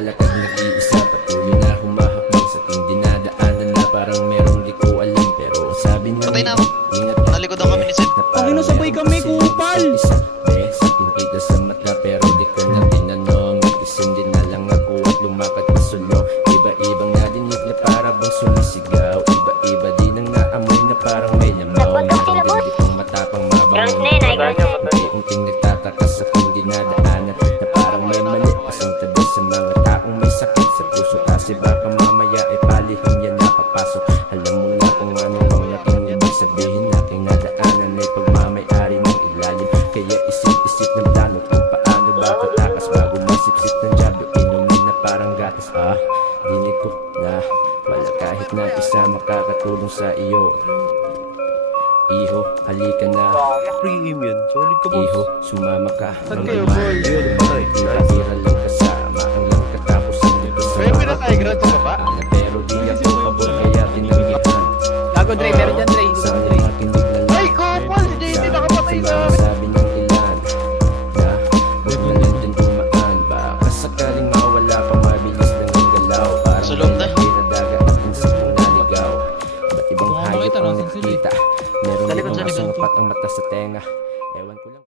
naglalakad nag-iisa, patuloy na humahakbang sa ating dinadaanan na parang merong di ko alam. Pero sabi na Patay na ako. ingat Nalikod ang kami ni Seth. Ang inasabay kami, kupal! Sa pinakita sa mata pero di ko na tinanong. Nag-isang din na lang ako at lumakad na sulong. Iba-ibang nadinig na para bang sumisigaw. Iba-iba din ang naamoy na parang may lamaw. Naging ditong matapang mabango. Unting nagtataka sa kong dinadaanan na parang may mali pasang tabi sa mga taong may sakit sa puso. Kasi baka mamaya ay palihim yan napapasok. Alam mo na kung ano ang nating ibig sabihin. Aking nadaanan ay pagmamayari ng ilalim. Kaya isip-isip ng plano kung paano ba tatakas bago masipsip ng jabyo. Inumin na parang gatas. Dinig ko na wala kahit na isa makakatulong sa iyo. Iho, halika na. Pre-aim yan. Solid ka, boss. Iho, sumama ka. Saan kayo, boy? Tira lang kasama ang lang katapos ang dito sa Kaya pinatay, grad sa baba? Pero di ako kabul kaya tinanggihan. Gago, Dre. Meron dyan, Dre. Sa mga makinig na lang. Ay, kupal! Si JT nakapatay Sa na. mga sabi ng ilan na huwag na lang din dumaan. Baka sakaling mawala pa mabilis lang ang galaw. Parang Sulong na. may nadagat at insakong naligaw. Ba't ibang hayop ang nakikita? Meron Sa likod, ibang sa likod. asangapat ang mata sa tenga.